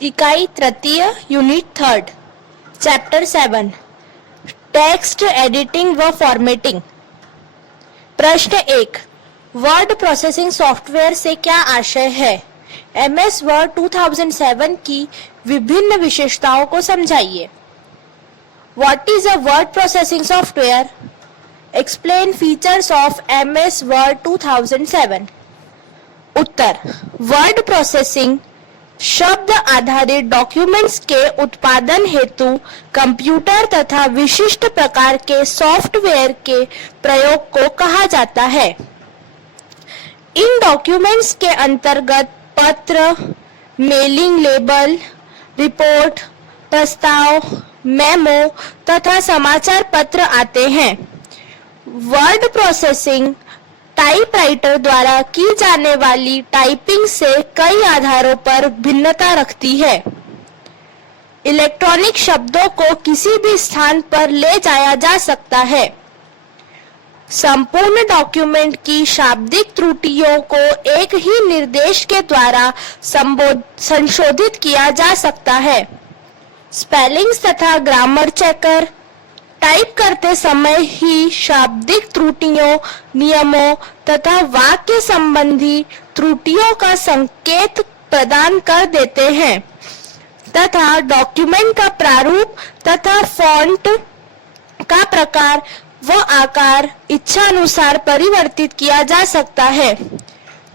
इकाई तृतीय unit 3 chapter 7 text editing व फॉर्मेटिंग। प्रश्न 1, वर्ड प्रोसेसिंग सॉफ्टवेयर से क्या आशय है? MS वर्ड 2007 की विभिन्न विशेषताओं को समझाइए। What is a word processing software? Explain features of MS Word 2007। Uttar, word processing शब्द आधारित डॉक्यूमेंट्स के उत्पादन हेतु कंप्यूटर तथा विशिष्ट प्रकार के सॉफ्टवेयर के प्रयोग को कहा जाता है। इन डॉक्यूमेंट्स के अंतर्गत पत्र, मेलिंग लेबल, रिपोर्ट, प्रस्ताव, मेमो तथा समाचार पत्र आते हैं। वर्ड प्रोसेसिंग टाइपराइटर द्वारा की जाने वाली टाइपिंग से कई आधारों पर भिन्नता रखती है। इलेक्ट्रॉनिक शब्दों को किसी भी स्थान पर ले जाया जा सकता है। संपूर्ण डॉक्यूमेंट की शाब्दिक त्रुटियों को एक ही निर्देश के द्वारा संशोधित किया जा सकता है। स्पेलिंग्स तथा ग्रामर चेकर टाइप करते समय ही शाब्दिक त्रुटियों, नियमों तथा वाक्य संबंधी त्रुटियों का संकेत प्रदान कर देते हैं तथा डॉक्यूमेंट का प्रारूप तथा फॉन्ट का प्रकार व आकार इच्छानुसार परिवर्तित किया जा सकता है।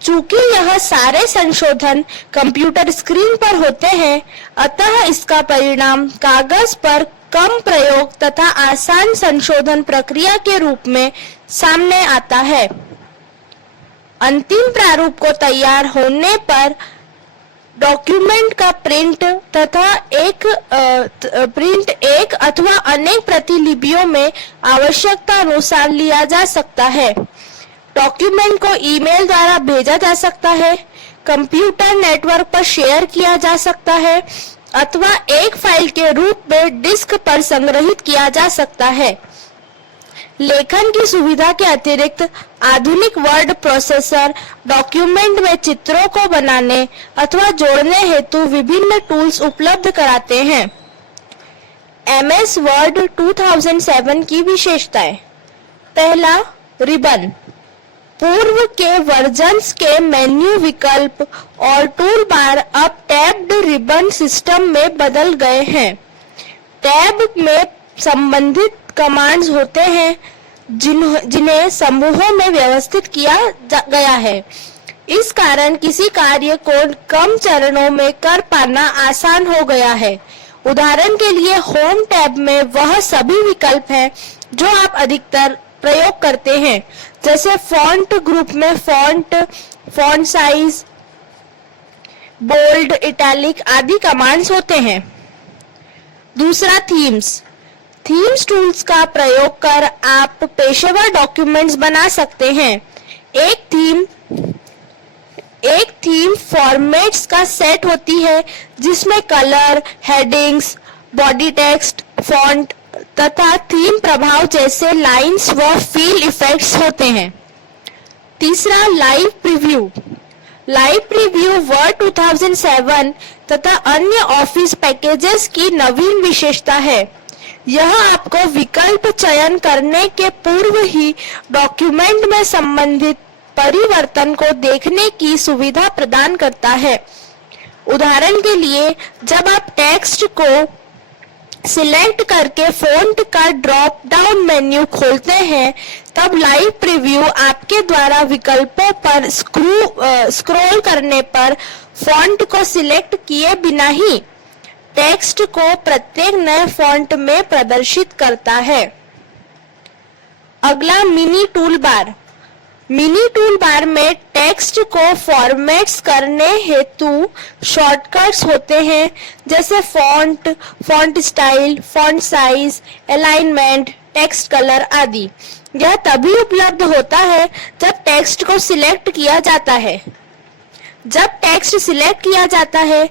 चूंकि यह सारे संशोधन कंप्यूटर स्क्रीन पर होते हैं, अतः इसका परिणाम कागज पर कम प्रयोग तथा आसान संशोधन प्रक्रिया के रूप में सामने आता है। अंतिम प्रारूप को तैयार होने पर डॉक्यूमेंट का प्रिंट एक अथवा अनेक प्रतिलिपियों में आवश्यकता अनुसार लिया जा सकता है। डॉक्यूमेंट को ईमेल द्वारा भेजा जा सकता है, कंप्यूटर नेटवर्क पर शेयर किया जा सकता है अथवा एक फाइल के रूप में डिस्क पर संग्रहित किया जा सकता है। लेखन की सुविधा के अतिरिक्त आधुनिक वर्ड प्रोसेसर डॉक्यूमेंट में चित्रों को बनाने अथवा जोड़ने हेतु विभिन्न टूल्स उपलब्ध कराते हैं। MS वर्ड 2007 की विशेषताएं। पहला, रिबन। पूर्व के वर्जन्स के मेन्यू विकल्प और टूल बार अब टैब्ड रिबन सिस्टम में बदल गए हैं। टैब में संबंधित कमांड्स होते हैं जिन्हें समूहों में व्यवस्थित किया गया है। इस कारण किसी कार्य को कम चरणों में कर पाना आसान हो गया है। उदाहरण के लिए होम टैब में वह सभी विकल्प हैं जो आप अधिकतर प्रयोग करते हैं, जैसे फॉन्ट ग्रुप में फॉन्ट साइज, बोल्ड, इटैलिक आदि कमांड्स होते हैं। दूसरा, थीम्स टूल्स का प्रयोग कर आप पेशेवर डॉक्यूमेंट्स बना सकते हैं। एक थीम फॉर्मेट्स का सेट होती है जिसमें colour, headings, body text, font तथा थीम प्रभाव जैसे लाइंस व फील इफेक्ट्स होते हैं। तीसरा, लाइव प्रीव्यू वर्ड 2007 तथा अन्य ऑफिस पैकेजेस की नवीन विशेषता है। यह आपको विकल्प चयन करने के पूर्व ही डॉक्यूमेंट में संबंधित परिवर्तन को देखने की सुविधा प्रदान करता है। उदाहरण के लिए, जब आप टेक्स्ट को सिलेक्ट करके फॉन्ट का ड्रॉप डाउन मेन्यू खोलते हैं, तब लाइव प्रीव्यू आपके द्वारा विकल्पों पर स्क्रॉल करने पर फॉन्ट को सिलेक्ट किए बिना ही टेक्स्ट को प्रत्येक नए फॉन्ट में प्रदर्शित करता है। अगला, मिनी टूल बार में टेक्स्ट को फॉर्मेट्स करने हेतु शॉर्टकट्स होते हैं, जैसे font style, font size, alignment, text colour आदि। यह तभी उपलब्ध होता है जब टेक्स्ट को सिलेक्ट किया जाता है। जब टेक्स्ट सिलेक्ट किया जाता है,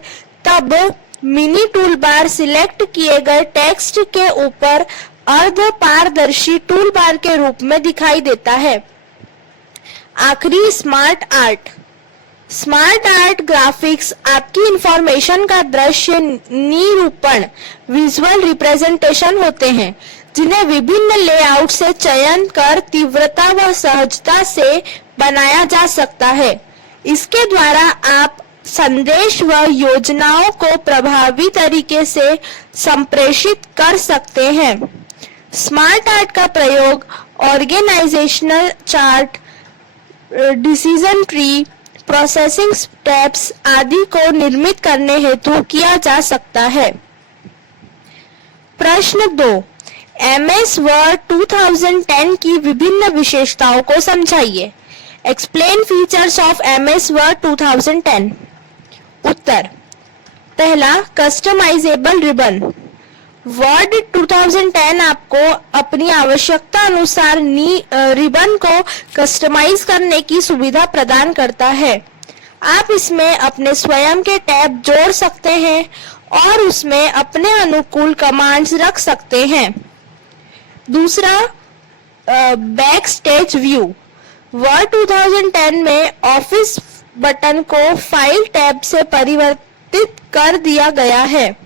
तब मिनी टूल बार सिलेक्ट किए गए टेक्स्ट के ऊपर अर्ध पारदर्शी टूल बार के रूप में दिखाई देता है। आखिरी, smart art. Smart art graphics आपकी इंफॉर्मेशन का दृश्य निरूपण विजुअल रिप्रेजेंटेशन होते हैं, जिन्हें विभिन्न लेआउट से चयन कर तीव्रता व सहजता से बनाया जा सकता है। इसके द्वारा आप संदेश व योजनाओं को प्रभावी तरीके से संप्रेषित कर सकते हैं। स्मार्ट आर्ट का प्रयोग organisational chart, decision tree, processing steps आदि को निर्मित करने हेतु किया जा सकता है। प्रश्न 2, MS वर्ड 2010 की विभिन्न विशेषताओं को समझाइए। Explain features of MS word 2010। उत्तर, पहला, कस्टमाइजेबल रिबन। वर्ड 2010 आपको अपनी आवश्यकता अनुसार रिबन को कस्टमाइज करने की सुविधा प्रदान करता है। आप इसमें अपने स्वयं के टैब जोड़ सकते हैं और उसमें अपने अनुकूल कमांड्स रख सकते हैं। दूसरा, बैक स्टेज व्यू। वर्ड 2010 में ऑफिस बटन को फाइल टैब से परिवर्तित कर दिया गया है,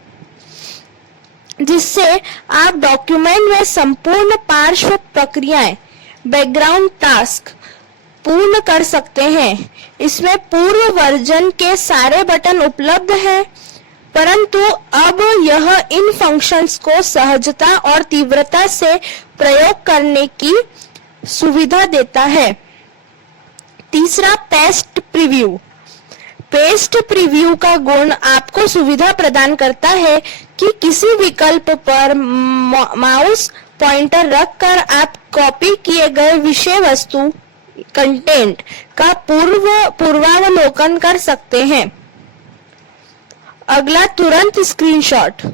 जिससे आप डॉक्यूमेंट में संपूर्ण पार्श्व प्रक्रियाएं, बैकग्राउंड टास्क पूर्ण कर सकते हैं। इसमें पूर्व वर्जन के सारे बटन उपलब्ध हैं, परंतु अब यह इन फंक्शंस को सहजता और तीव्रता से प्रयोग करने की सुविधा देता है। तीसरा, पेस्ट प्रीव्यू। पेस्ट प्रीव्यू का गुण आपको सुविधा प्रदान करता है कि किसी विकल्प पर माउस पॉइंटर रखकर आप कॉपी किए गए विषय वस्तु कंटेंट का पूर्वावलोकन कर सकते हैं। अगला, तुरंत स्क्रीनशॉट।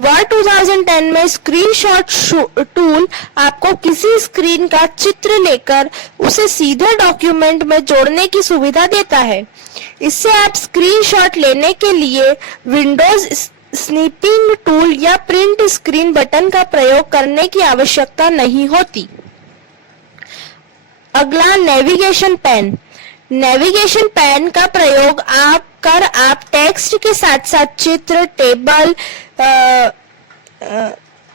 वर्ड 2010 में स्क्रीनशॉट टूल आपको किसी स्क्रीन का चित्र लेकर उसे सीधे डॉक्यूमेंट में जोड़ने की सुविधा देता है। इससे आप स्क्रीनशॉट लेने के लिए विंडोज स्नीपिंग टूल या प्रिंट स्क्रीन बटन का प्रयोग करने की आवश्यकता नहीं होती। अगला, नेविगेशन पेन। नेविगेशन पेन का प्रयोग आप टेक्स्ट के साथ साथ चित्र, टेबल,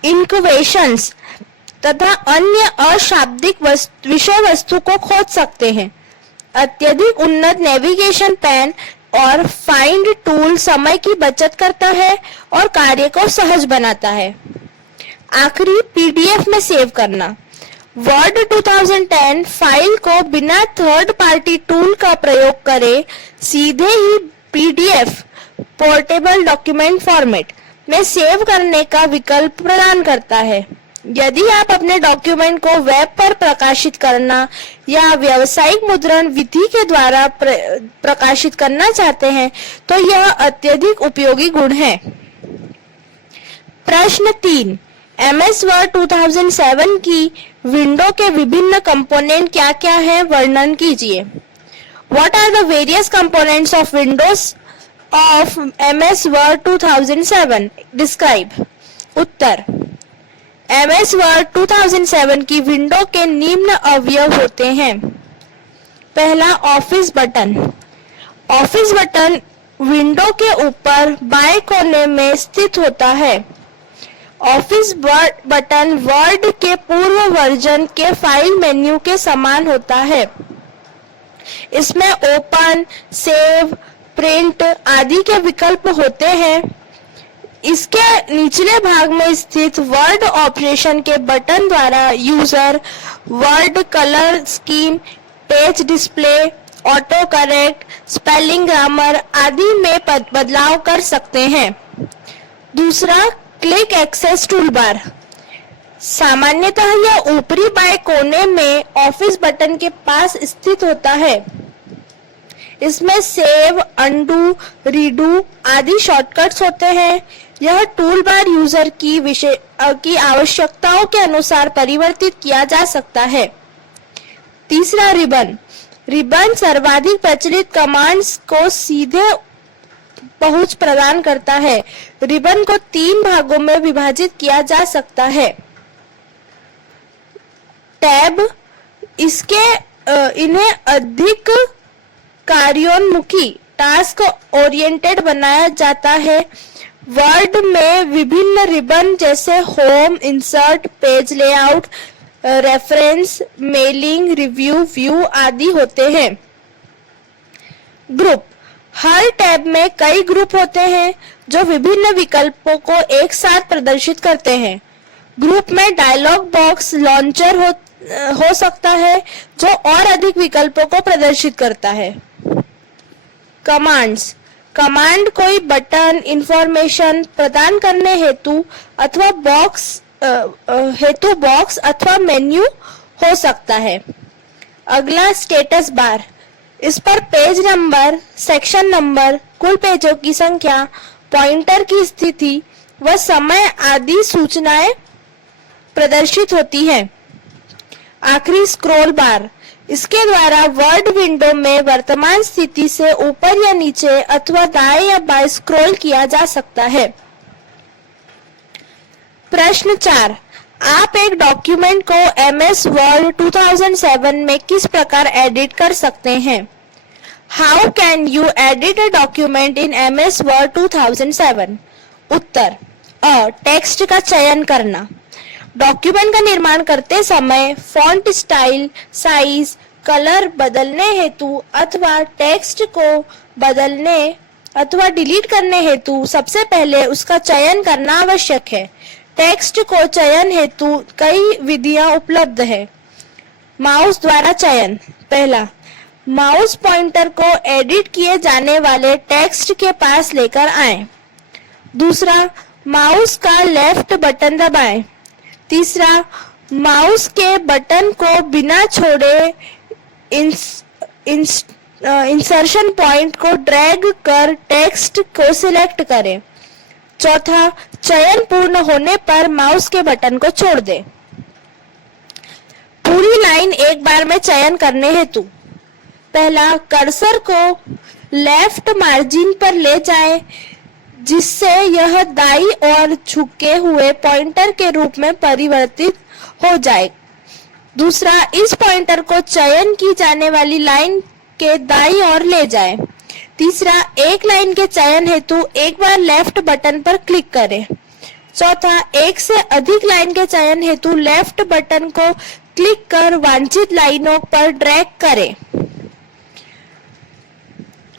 इक्वेशंस तथा अन्य अशाब्दिक विषय वस्तु को खोज सकते हैं। अत्यधिक उन्नत नेविगेशन पेन और फाइंड टूल समय की बचत करता है और कार्य को सहज बनाता है। आखिरी, PDF में सेव करना। वर्ड 2010 फाइल को बिना थर्ड पार्टी टूल का प्रयोग करे सीधे ही PDF पोर्टेबल डॉक्यूमेंट फॉर्मेट में सेव करने का विकल्प प्रदान करता है। यदि आप अपने डॉक्यूमेंट को वेब पर प्रकाशित करना या व्यावसायिक मुद्रण विधि के द्वारा प्रकाशित करना चाहते हैं तो यह अत्यधिक उपयोगी गुण है। प्रश्न 3, MS वर्ड 2007 की विंडो के विभिन्न कंपोनेंट क्या क्या है, वर्णन कीजिए। What are the various components of Windows of MS Word 2007? Describe. Uttar, MS Word 2007 की विंडो के निम्न अवयव होते हैं। पहला, office button. Office button window के ऊपर बाएं कोने में स्थित होता है। ऑफिस बटन वर्ड के पूर्व वर्जन के फाइल मेन्यू के समान होता है। इसमें ओपन, सेव, प्रिंट आदि के विकल्प होते हैं। इसके निचले भाग में स्थित वर्ड ऑपरेशन के बटन द्वारा user word colour scheme, page display, auto correct, spelling, grammar आदि में बदलाव कर सकते हैं। दूसरा, क्लिक एक्सेस टूलबार। सामान्यतः यह ऊपरी बाएं कोने में ऑफिस बटन के पास स्थित होता है। इसमें सेव, अंडू, रीडू आदि शॉर्टकट्स होते हैं। यह टूलबार यूजर की आवश्यकताओं के अनुसार परिवर्तित किया जा सकता है। तीसरा, रिबन। रिबन सर्वाधिक प्रचलित कमांड्स को सीधे पहुंच प्रदान करता है। रिबन को 3 भागों में विभाजित किया जा सकता है। टैब, इन्हें अधिक कार्योन्मुखी टास्क ओरिएंटेड बनाया जाता है। वर्ड में विभिन्न रिबन जैसे home, insert, page layout, reference, mailing, review, view आदि होते हैं। ग्रुप, हर टैब में कई ग्रुप होते हैं जो विभिन्न विकल्पों को एक साथ प्रदर्शित करते हैं। ग्रुप में डायलॉग बॉक्स लॉन्चर हो सकता है जो और अधिक विकल्पों को प्रदर्शित करता है। कमांड्स, कमांड कोई बटन, इंफॉर्मेशन प्रदान करने हेतु बॉक्स अथवा मेन्यू हो सकता है। अगला स्टेटस बार, इस पर पेज नंबर, सेक्शन नंबर, कुल पेजों की संख्या, पॉइंटर की स्थिति व समय आदि सूचनाएं प्रदर्शित होती हैं। आखिरी स्क्रॉल बार, इसके द्वारा वर्ड विंडो में वर्तमान स्थिति से ऊपर या नीचे अथवा दाएं या बाएं स्क्रॉल किया जा सकता है। प्रश्न 4, आप एक डॉक्यूमेंट को MS वर्ड 2007 में किस प्रकार एडिट कर सकते हैं? How can you edit a document in MS word 2007? Uttar, text का चयन करना। डॉक्यूमेंट का निर्माण करते समय फॉन्ट स्टाइल, साइज, कलर बदलने हेतु अथवा टेक्स्ट को बदलने अथवा डिलीट करने हेतु सबसे पहले उसका चयन करना आवश्यक है। टेक्स्ट को चयन हेतु कई विधियां उपलब्ध है। माउस द्वारा चयन, पहला, माउस पॉइंटर को एडिट किए जाने वाले टेक्स्ट के पास लेकर आएं। दूसरा, माउस का लेफ्ट बटन दबाएं। तीसरा, माउस के बटन को बिना छोड़े इंसर्शन पॉइंट को ड्रैग कर टेक्स्ट को सिलेक्ट करें। चौथा, चयन पूर्ण होने पर माउस के बटन को छोड़ दें। पूरी लाइन एक बार में चयन करने हेतु, पहला, कर्सर को लेफ्ट मार्जिन पर ले जाएं जिससे यह दाईं ओर झुके हुए पॉइंटर के रूप में परिवर्तित हो जाए। दूसरा, इस पॉइंटर को चयन की जाने वाली लाइन के दाईं ओर ले जाएं। तीसरा, एक लाइन के चयन हेतु एक बार लेफ्ट बटन पर क्लिक करें। चौथा, एक से अधिक लाइन के चयन हेतु लेफ्ट बटन को क्लिक कर वांछित लाइनों पर ड्रैग करें।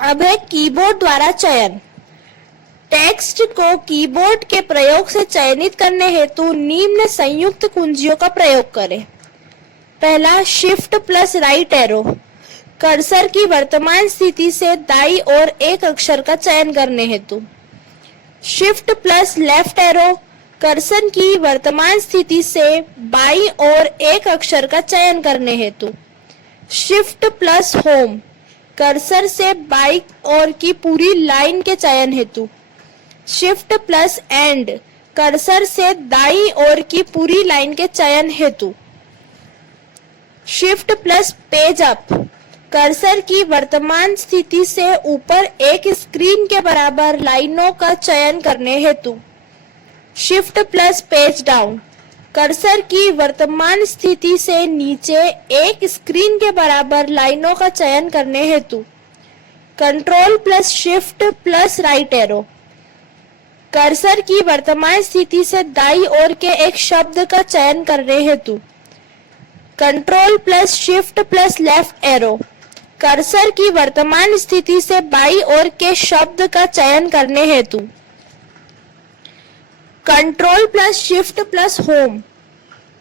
अब है कीबोर्ड द्वारा चयन। टेक्स्ट को कीबोर्ड के प्रयोग से चयनित करने हेतु निम्न संयुक्त कुंजियों का प्रयोग करें। पहला, shift plus right arrow, cursor की वर्तमान स्थिति से दाईं ओर एक अक्षर का चयन करने हेतु। Shift plus left arrow, cursor की वर्तमान स्थिति से बाईं ओर एक अक्षर का चयन करने हेतु। शिफ्ट प्लस होम, कर्सर से बाईं ओर की पूरी लाइन के चयन हेतु। शिफ्ट प्लस एंड, कर्सर से दाईं ओर की पूरी लाइन के चयन हेतु। Shift plus page up, cursor की वर्तमान स्थिति से ऊपर एक स्क्रीन के बराबर लाइनों का चयन करने हेतु। Shift plus page down, cursor की वर्तमान स्थिति से नीचे एक स्क्रीन के बराबर लाइनों का चयन करने हेतु। Control plus shift plus right arrow, cursor की वर्तमान स्थिति से दाईं ओर के एक शब्द का चयन करने हेतु। Control plus shift plus left arrow, cursor की वर्तमान स्थिति से बाईं ओर के शब्द का चयन करने हेतु। Control plus shift plus home,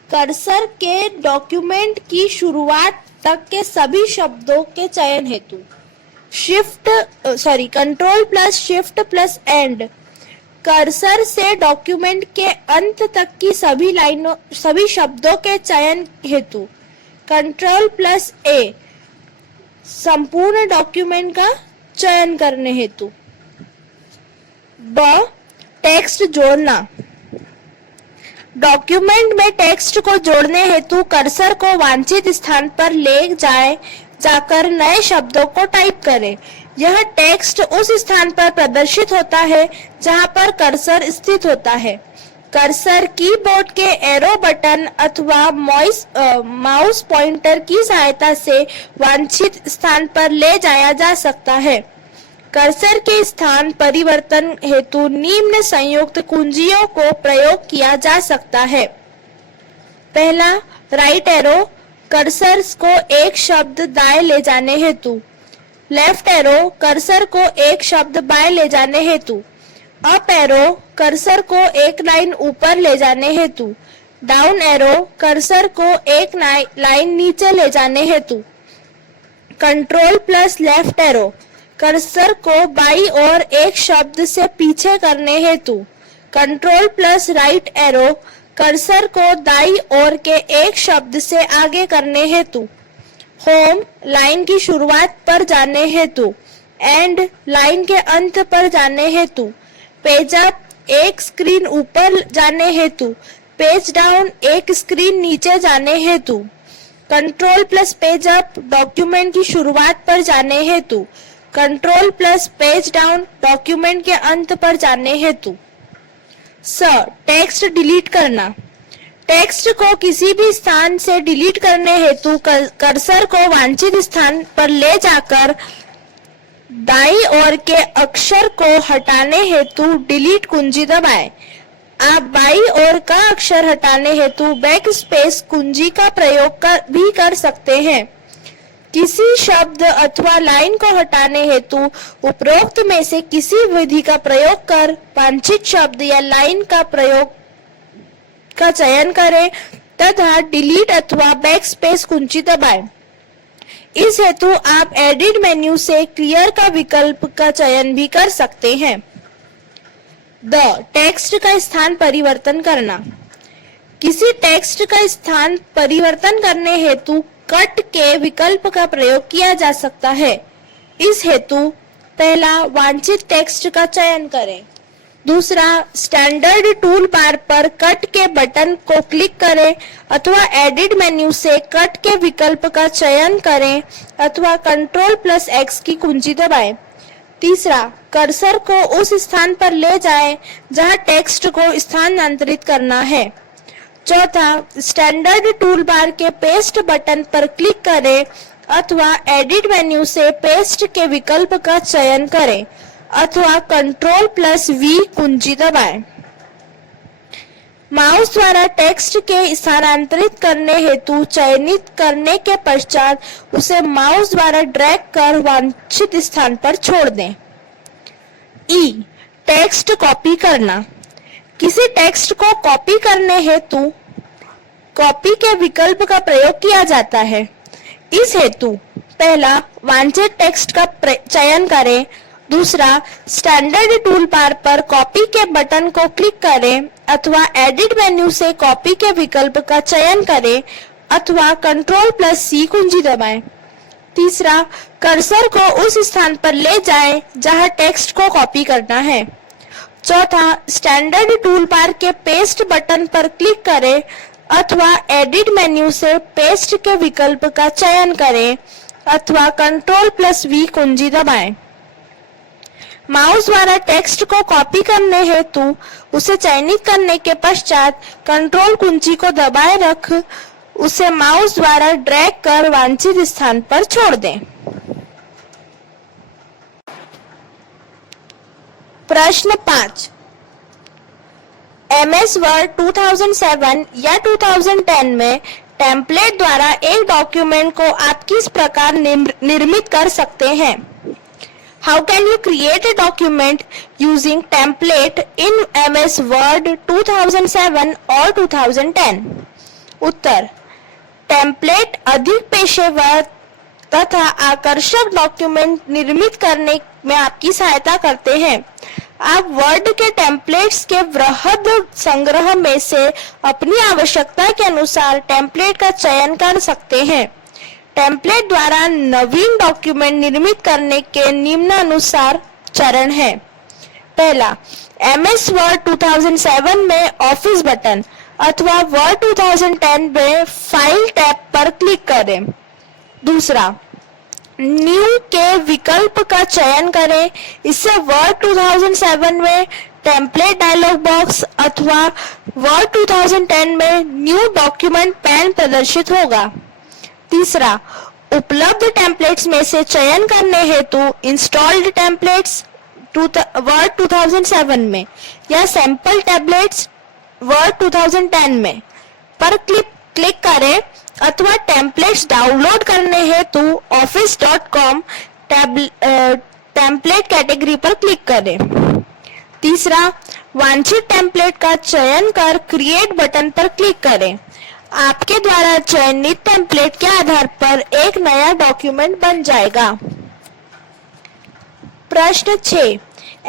cursor के डॉक्यूमेंट की शुरुआत तक के सभी शब्दों के चयन हेतु। Control plus shift plus and, cursor से डॉक्यूमेंट के अंत तक की सभी शब्दों के चयन हेतु। कंट्रोल प्लस ए, संपूर्ण डॉक्यूमेंट का चयन करने हेतु। टेक्स्ट जोड़ना, डॉक्यूमेंट में टेक्स्ट को जोड़ने हेतु कर्सर को वांछित स्थान पर ले जाकर नए शब्दों को टाइप करें। यह टेक्स्ट उस स्थान पर प्रदर्शित होता है जहां पर कर्सर स्थित होता है। कर्सर कीबोर्ड के एरो बटन अथवा माउस पॉइंटर की सहायता से वांछित स्थान पर ले जाया जा सकता है। कर्सर के स्थान परिवर्तन हेतु निम्न संयुक्त कुंजियों को प्रयोग किया जा सकता है। पहला, राइट एरो, कर्सर को एक शब्द दाएं ले जाने हेतु। लेफ्ट एरो, कर्सर को एक शब्द बाएं ले जाने हेतु। अप एरो, कर्सर को एक लाइन ऊपर ले जाने हेतु। डाउन एरो, कर्सर को एक लाइन नीचे ले जाने हेतु। Control plus left arrow, cursor को बाईं ओर एक शब्द से पीछे करने हेतु। Control plus right arrow, cursor को दाईं ओर के एक शब्द से आगे करने हेतु। होम, लाइन की शुरुआत पर जाने हेतु। एंड, लाइन के अंत पर जाने हेतु। पेज अप, एक स्क्रीन ऊपर जाने हेतु। पेज डाउन, एक स्क्रीन नीचे जाने हेतु। Control plus page up, document की शुरुआत पर जाने हेतु। Control plus page down, document के अंत पर जाने हेतु। टेक्स्ट डिलीट करना। टेक्स्ट को किसी भी स्थान से डिलीट करने हेतु कर्सर को वांछित स्थान पर ले जाकर दाईं ओर के अक्षर को हटाने हेतु डिलीट कुंजी दबाएं। आप बाईं ओर का अक्षर हटाने हेतु बैक स्पेस कुंजी का प्रयोग भी कर सकते हैं। किसी शब्द अथवा लाइन को हटाने हेतु उपरोक्त में से किसी विधि का प्रयोग कर वांछित शब्द या लाइन का चयन करें तथा डिलीट अथवा बैक स्पेस कुंजी दबाएं। इस हेतु आप एडिट मेन्यू से क्लियर का विकल्प का चयन भी कर सकते हैं। टेक्स्ट का स्थान परिवर्तन करना। किसी टेक्स्ट का स्थान परिवर्तन करने हेतु कट के विकल्प का प्रयोग किया जा सकता है। इस हेतु पहला, वांछित टेक्स्ट का चयन करें। दूसरा, स्टैंडर्ड टूल बार पर कट के बटन को क्लिक करें अथवा एडिट मेन्यू से कट के विकल्प का चयन करें अथवा कंट्रोल प्लस एक्स की कुंजी दबाएं। तीसरा, कर्सर को उस स्थान पर ले जाएं जहां टेक्स्ट को स्थानांतरित करना है। चौथा, स्टैंडर्ड टूल बार के पेस्ट बटन पर क्लिक करें अथवा एडिट मेन्यू से पेस्ट के विकल्प का चयन करें अथवा कंट्रोल प्लस वी कुंजी दबाएं। माउस द्वारा टेक्स्ट के स्थानांतरित करने हेतु चयनित करने के पश्चात उसे माउस द्वारा ड्रैग कर वांछित स्थान पर छोड़ दें। टेक्स्ट कॉपी करना। किसी टेक्स्ट को कॉपी करने हेतु कॉपी के विकल्प का प्रयोग किया जाता है। इस हेतु पहला, वांछित टेक्स्ट का चयन करें। दूसरा, स्टैंडर्ड टूल बार पर कॉपी के बटन को क्लिक करें अथवा एडिट मेन्यू से कॉपी के विकल्प का चयन करें अथवा कंट्रोल प्लस सी कुंजी दबाएं। तीसरा, कर्सर को उस स्थान पर ले जाएं जहां टेक्स्ट को कॉपी करना है। चौथा, स्टैंडर्ड टूल बार के पेस्ट बटन पर क्लिक करें अथवा एडिट मेन्यू से पेस्ट के विकल्प का चयन करें अथवा कंट्रोल प्लस वी कुंजी दबाएं। माउस द्वारा टेक्स्ट को कॉपी करने हेतु उसे चयनित करने के पश्चात कंट्रोल कुंजी को दबाए रख उसे माउस द्वारा ड्रैग कर वांछित स्थान पर छोड़ दें। प्रश्न 5, MS वर्ड 2007 या 2010 में टेम्पलेट द्वारा एक डॉक्यूमेंट को आप किस प्रकार निर्मित कर सकते हैं? How can you create a document using template in MS Word 2007 or 2010? Uttar, template अधिक पेशेवर तथा आकर्षक डॉक्यूमेंट निर्मित करने में आपकी सहायता करते हैं। आप वर्ड के टेम्पलेट्स के वृहद संग्रह में से अपनी आवश्यकता के अनुसार टेम्पलेट का चयन कर सकते हैं। टेम्पलेट द्वारा नवीन डॉक्यूमेंट निर्मित करने के निम्नानुसार चरण हैं। पहला, MS वर्ड 2007 में ऑफिस बटन अथवा वर्ड 2010 में फाइल टैब पर क्लिक करें। दूसरा, न्यू के विकल्प का चयन करें। इससे वर्ड 2007 में टेम्पलेट डायलॉग बॉक्स अथवा वर्ड 2010 में न्यू डॉक्यूमेंट पैन प्रदर्शित होगा। तीसरा, उपलब्ध टेम्पलेट्स में से चयन करने हेतु इंस्टॉल्ड टेम्पलेट्स वर्ड 2007 में या सैंपल टेम्पलेट्स वर्ड 2010 में पर क्लिक करें अथवा टेम्पलेट्स डाउनलोड करने हेतु office.com टेम्पलेट कैटेगरी पर क्लिक करें। तीसरा, वांछित टेम्पलेट का चयन कर क्रिएट बटन पर क्लिक करें। आपके द्वारा चयनित टेम्पलेट के आधार पर एक नया डॉक्यूमेंट बन जाएगा। प्रश्न 6,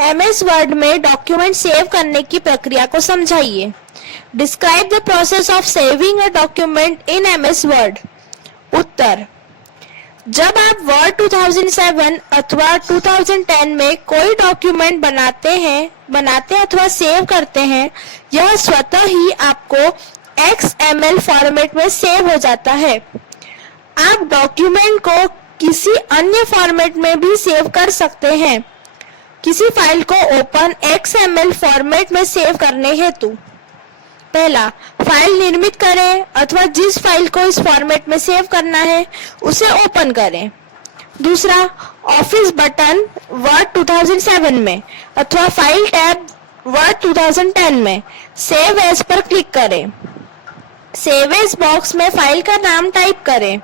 MS वर्ड में डॉक्यूमेंट सेव करने की प्रक्रिया को समझाइए। Describe the process of saving a document in MS word. उत्तर, जब आप वर्ड 2007 अथवा 2010 में कोई डॉक्यूमेंट बनाते अथवा सेव करते हैं, यह स्वतः ही आपको XML फॉर्मेट में सेव हो जाता है। आप डॉक्यूमेंट को किसी अन्य फॉर्मेट में भी सेव कर सकते हैं। किसी फाइल को ओपन XML फॉर्मेट में सेव करने हेतु पहला, फाइल निर्मित करें अथवा जिस फाइल को इस फॉर्मेट में सेव करना है उसे ओपन करें। दूसरा, ऑफिस बटन वर्ड 2007 में अथवा फाइल टैब वर्ड 2010 में सेव एज पर क्लिक करें। सेव एज बॉक्स में फाइल का नाम टाइप करें।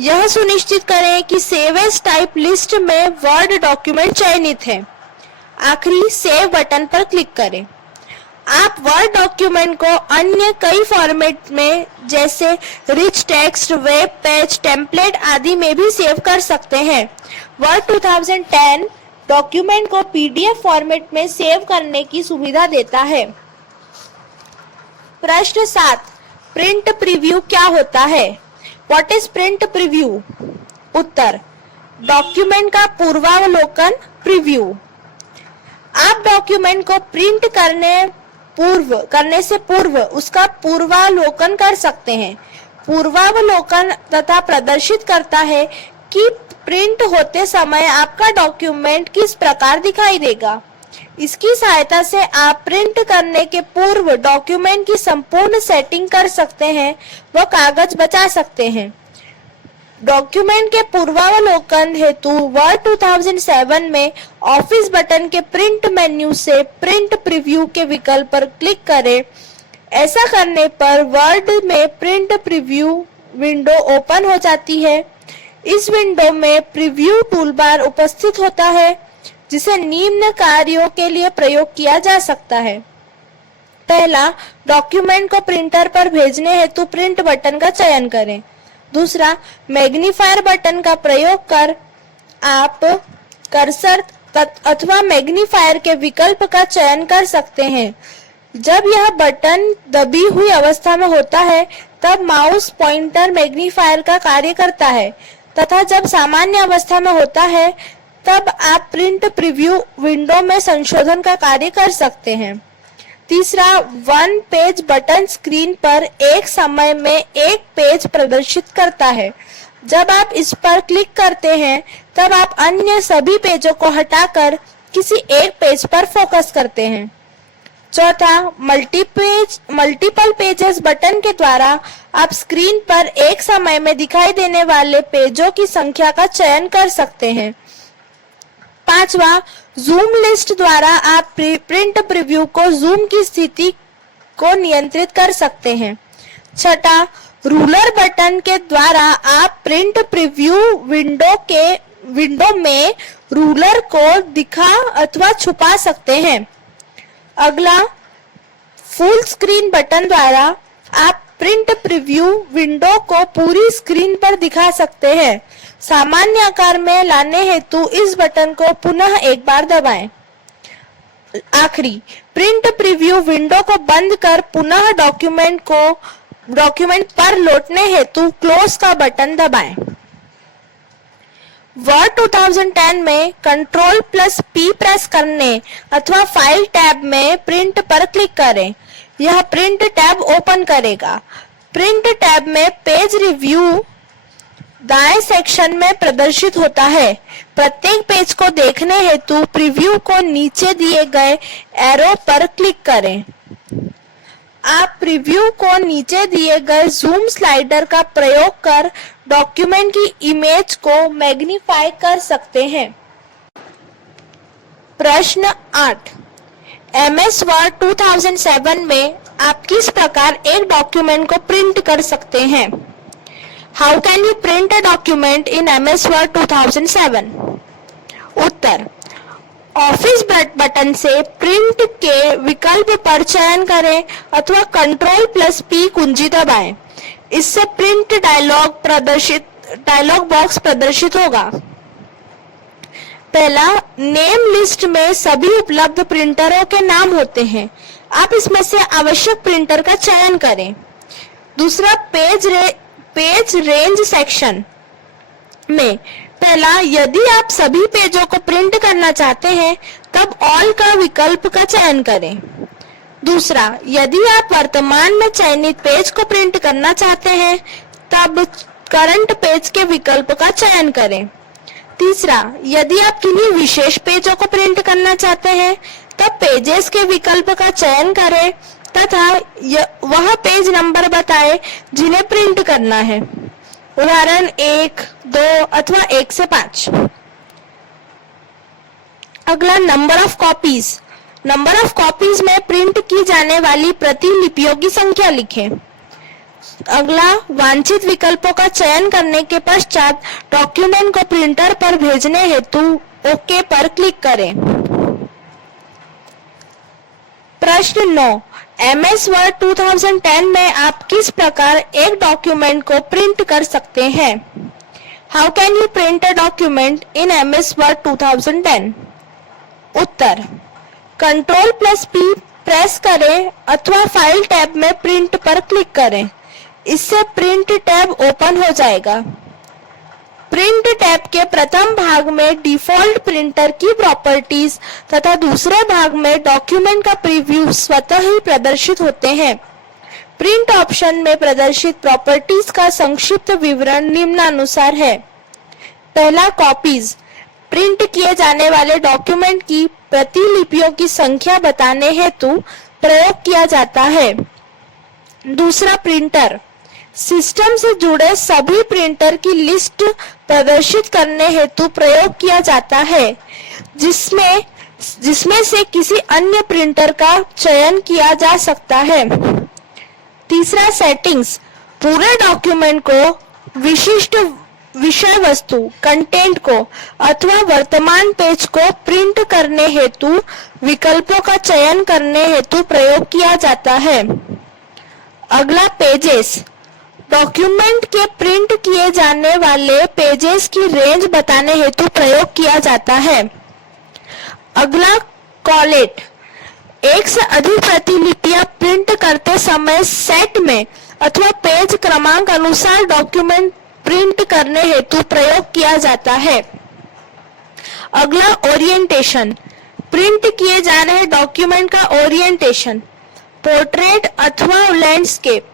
यह सुनिश्चित करें कि सेव एज टाइप लिस्ट में वर्ड डॉक्यूमेंट चयनित है। आखिरी, सेव बटन पर क्लिक करें। आप वर्ड डॉक्यूमेंट को अन्य कई फॉर्मेट में जैसे rich text, web page, template आदि में भी सेव कर सकते हैं। वर्ड 2010 डॉक्यूमेंट को PDF फॉर्मेट में सेव करने की सुविधा देता है। प्रश्न 7, प्रिंट प्रीव्यू क्या होता है? What is print preview? Uttar, document का पूर्वावलोकन प्रीव्यू। आप डॉक्यूमेंट को प्रिंट करने से पूर्व उसका पूर्वावलोकन कर सकते हैं। पूर्वावलोकन तथा प्रदर्शित करता है कि प्रिंट होते समय आपका डॉक्यूमेंट किस प्रकार दिखाई देगा। इसकी सहायता से आप प्रिंट करने के पूर्व डॉक्यूमेंट की संपूर्ण सेटिंग कर सकते हैं व कागज बचा सकते हैं। डॉक्यूमेंट के पूर्वावलोकन हेतु वर्ड 2007 में ऑफिस बटन के प्रिंट मेन्यू से प्रिंट प्रीव्यू के विकल्प पर क्लिक करें। ऐसा करने पर वर्ड में प्रिंट प्रीव्यू विंडो ओपन हो जाती है। इस विंडो में प्रीव्यू टूलबार उपस्थित होता है जिसे निम्न कार्यों के लिए प्रयोग किया जा सकता है। पहला, डॉक्यूमेंट को प्रिंटर पर भेजने हेतु प्रिंट बटन का चयन करें। दूसरा, मैग्नीफायर बटन का प्रयोग कर आप कर्सर अथवा मैग्नीफायर के विकल्प का चयन कर सकते हैं। जब यह बटन दबी हुई अवस्था में होता है तब माउस पॉइंटर मैग्नीफायर का कार्य करता है तथा जब सामान्य अवस्था में होता है तब आप प्रिंट प्रीव्यू विंडो में संशोधन का कार्य कर सकते हैं। तीसरा, वन पेज बटन स्क्रीन पर एक समय में एक पेज प्रदर्शित करता है। जब आप इस पर क्लिक करते हैं तब आप अन्य सभी पेजों को हटाकर किसी एक पेज पर फोकस करते हैं। चौथा, मल्टीपल पेजेस बटन के द्वारा आप स्क्रीन पर एक समय में दिखाई देने वाले पेजों की संख्या का चयन कर सकते हैं। पांचवा, जूम लिस्ट द्वारा आप प्रिंट प्रीव्यू को जूम की स्थिति को नियंत्रित कर सकते हैं। छठा, रूलर बटन के द्वारा आप प्रिंट प्रीव्यू विंडो में रूलर को दिखा अथवा छुपा सकते हैं। अगला, फुल स्क्रीन बटन द्वारा आप प्रिंट प्रीव्यू विंडो को पूरी स्क्रीन पर दिखा सकते हैं। सामान्य आकार में लाने हेतु इस बटन को पुनः एक बार दबाएं। आखिरी, प्रिंट प्रीव्यू विंडो को बंद कर पुनः डॉक्यूमेंट पर लौटने हेतु क्लोज का बटन दबाएं। वर्ड 2010 में Ctrl+P प्रेस करने अथवा फाइल टैब में प्रिंट पर क्लिक करें। यह प्रिंट टैब ओपन करेगा। प्रिंट टैब में पेज रिव्यू दाएं सेक्शन में प्रदर्शित होता है। प्रत्येक पेज को देखने हेतु प्रीव्यू को नीचे दिए गए एरो पर क्लिक करें। आप प्रीव्यू को नीचे दिए गए जूम स्लाइडर का प्रयोग कर डॉक्यूमेंट की इमेज को मैग्नीफाई कर सकते हैं। प्रश्न 8, MS वर्ड 2007 में आप किस प्रकार एक डॉक्यूमेंट को प्रिंट कर सकते हैं? How can you print a document in MS word 2007? Uttar, office button से प्रिंट के विकल्प पर चयन करें अथवा Ctrl+P कुंजी दबाएं। इससे प्रिंट डायलॉग बॉक्स प्रदर्शित होगा। पहला, नेम लिस्ट में सभी उपलब्ध प्रिंटरों के नाम होते हैं। आप इसमें से आवश्यक प्रिंटर का चयन करें। दूसरा, पेज रेंज सेक्शन में पहला, यदि आप सभी पेजों को प्रिंट करना चाहते हैं तब ऑल का विकल्प का चयन करें। दूसरा, यदि आप वर्तमान में चयनित पेज को प्रिंट करना चाहते हैं तब करंट पेज के विकल्प का चयन करें। तीसरा, यदि आप किन्हीं विशेष पेजों को प्रिंट करना चाहते हैं तब पेजेस के विकल्प का चयन करें तथा वह पेज नंबर बताएं जिन्हें प्रिंट करना है। उदाहरण 1, 2 अथवा 1 से 5। अगला, number of copies. Number of copies में प्रिंट की जाने वाली प्रतिलिपियों की संख्या लिखें। अगला, वांछित विकल्पों का चयन करने के पश्चात डॉक्यूमेंट को प्रिंटर पर भेजने हेतु ओके पर क्लिक करें। प्रश्न 9, MS वर्ड 2010 में आप किस प्रकार एक डॉक्यूमेंट को प्रिंट कर सकते हैं? How can you print a document in MS word 2010? Uttar, Ctrl+P press करें अथवा फाइल टैब में प्रिंट पर क्लिक करें। इससे प्रिंट टैब ओपन हो जाएगा। प्रिंट टैब के प्रथम भाग में डिफॉल्ट प्रिंटर की प्रॉपर्टीज तथा दूसरे भाग में डॉक्यूमेंट का प्रीव्यू स्वतः ही प्रदर्शित होते हैं। प्रिंट ऑप्शन में प्रदर्शित प्रॉपर्टीज का संक्षिप्त विवरण निम्नानुसार है। पहला, कॉपीज। प्रिंट किए जाने वाले डॉक्यूमेंट की प्रतिलिपियों की संख्या बताने हेतु प्रयोग किया जाता है। दूसरा, प्रिंटर। सिस्टम से जुड़े सभी प्रिंटर की लिस्ट प्रदर्शित करने हेतु प्रयोग किया जाता है जिसमें से किसी अन्य प्रिंटर का चयन किया जा सकता है। तीसरा, सेटिंग्स। पूरे डॉक्यूमेंट को विशिष्ट विषय वस्तु कंटेंट को अथवा वर्तमान पेज को प्रिंट करने हेतु विकल्पों का चयन करने हेतु प्रयोग किया जाता है। अगला, पेजेस। डॉक्यूमेंट के प्रिंट किए जाने वाले पेजेस की रेंज बताने हेतु प्रयोग किया जाता है। अगला, कॉलेट। एक से अधिक प्रतिलिपियां प्रिंट करते समय सेट में अथवा पेज क्रमांक अनुसार डॉक्यूमेंट प्रिंट करने हेतु प्रयोग किया जाता है। अगला, ओरिएंटेशन। प्रिंट किए जा रहे डॉक्यूमेंट का ओरिएंटेशन पोर्ट्रेट अथवा लैंडस्केप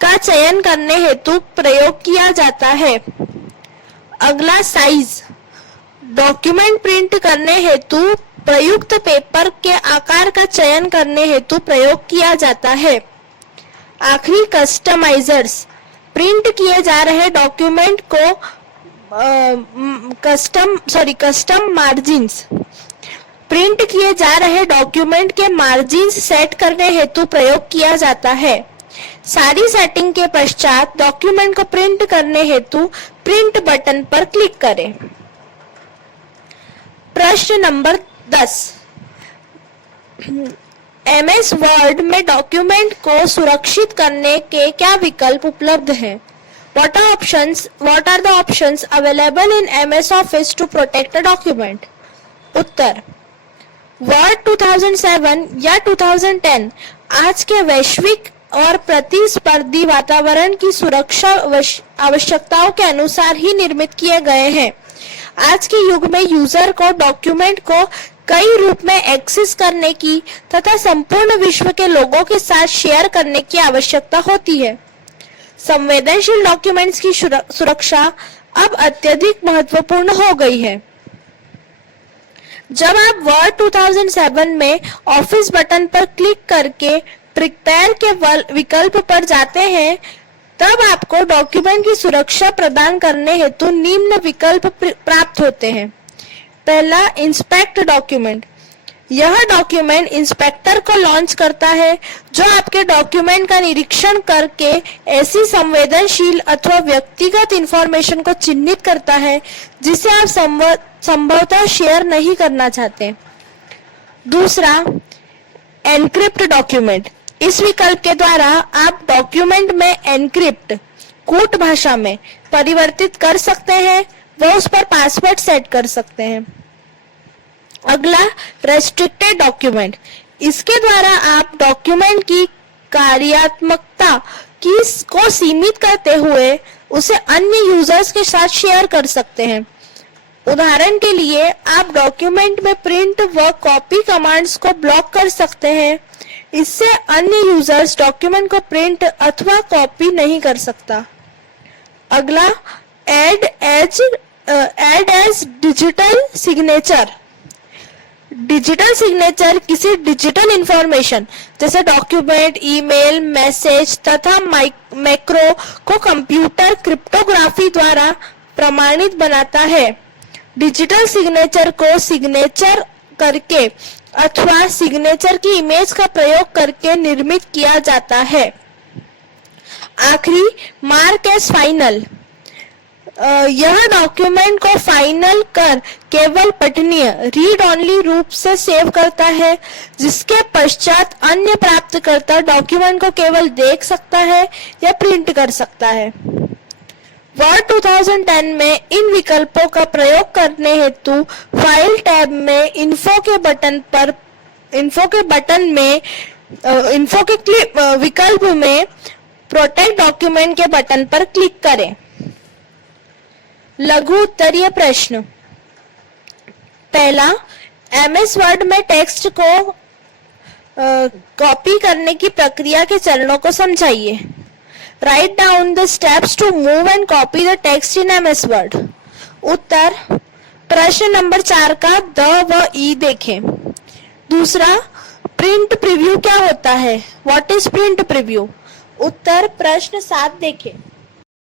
का चयन करने हेतु प्रयोग किया जाता है। अगला, साइज। डॉक्यूमेंट प्रिंट करने हेतु प्रयुक्त पेपर के आकार का चयन करने हेतु प्रयोग किया जाता है। आखिरी, कस्टमाइजर्स। प्रिंट किए जा रहे डॉक्यूमेंट को कस्टम मार्जिन्स। प्रिंट किए जा रहे डॉक्यूमेंट के मार्जिन्स सेट करने हेतु प्रयोग किया जाता है। सारी सेटिंग के पश्चात डॉक्यूमेंट को प्रिंट करने हेतु प्रिंट बटन पर क्लिक करें। प्रश्न नंबर 10, MS वर्ड में डॉक्यूमेंट को सुरक्षित करने के क्या विकल्प उपलब्ध हैं? What are the options available in MS Office to protect a document? Uttar, word 2007 या 2010 आज के वैश्विक और प्रतिस्पर्धी वातावरण की सुरक्षा आवश्यकताओं के अनुसार ही निर्मित किए गए हैं। आज के युग में यूजर को डॉक्यूमेंट को कई रूप में एक्सेस करने की तथा संपूर्ण विश्व के लोगों के साथ शेयर करने की आवश्यकता होती है। संवेदनशील डॉक्यूमेंट्स की सुरक्षा अब अत्यधिक महत्वपूर्ण हो गई है। जब आप वर्ड 2007 में ऑफिस बटन पर क्लिक करके प्रिपेयर के विकल्प पर जाते हैं, तब आपको डॉक्यूमेंट की सुरक्षा प्रदान करने हेतु निम्न विकल्प प्राप्त होते हैं। पहला, इंस्पेक्ट डॉक्यूमेंट। यह डॉक्यूमेंट इंस्पेक्टर को लॉन्च करता है, जो आपके डॉक्यूमेंट का निरीक्षण करके ऐसी संवेदनशील अथवा व्यक्तिगत इंफॉर्मेशन को चिन्हित करता है जिसे आप संभवतः शेयर नहीं करना चाहते। दूसरा, एनक्रिप्ट डॉक्यूमेंट। इस विकल्प के द्वारा आप डॉक्यूमेंट में एनक्रिप्ट कूट भाषा में परिवर्तित कर सकते हैं व उस पर पासवर्ड सेट कर सकते हैं। अगला, रेस्ट्रिक्टेड डॉक्यूमेंट। इसके द्वारा आप डॉक्यूमेंट की कार्यात्मकता को सीमित करते हुए उसे अन्य यूजर्स के साथ शेयर कर सकते हैं। उदाहरण के लिए, आप डॉक्यूमेंट में प्रिंट व कॉपी कमांड्स को ब्लॉक कर सकते हैं। इससे अन्य यूजर्स डॉक्यूमेंट को प्रिंट अथवा कॉपी नहीं कर सकता। अगला, add as digital signature. Digital signature किसी डिजिटल इंफॉर्मेशन जैसे डॉक्यूमेंट, ईमेल, मैसेज तथा मैक्रो को कंप्यूटर क्रिप्टोग्राफी द्वारा प्रमाणित बनाता है। डिजिटल सिग्नेचर को सिग्नेचर करके अथवा सिग्नेचर की इमेज का प्रयोग करके निर्मित किया जाता है। आखिरी, मार्क एज फाइनल। यह डॉक्यूमेंट को फाइनल कर केवल पठनीय रीड ऑनली रूप से सेव करता है, जिसके पश्चात अन्य प्राप्तकर्ता डॉक्यूमेंट को केवल देख सकता है या प्रिंट कर सकता है। वर्ड 2010 में इन विकल्पों का प्रयोग करने हेतु फाइल टैब में इन्फो के विकल्प में प्रोटेक्ट डॉक्यूमेंट के बटन पर क्लिक करें। लघु उत्तरीय प्रश्न। पहला, एमएस वर्ड में टेक्स्ट को कॉपी करने की प्रक्रिया के चरणों को समझाइए। Write down the steps to move and copy the text in MS word. उत्तर, प्रश्न नंबर 4 का द व ई देखें। दूसरा, प्रिंट प्रीव्यू क्या होता है? What is print preview? उत्तर, प्रश्न 7 देखें।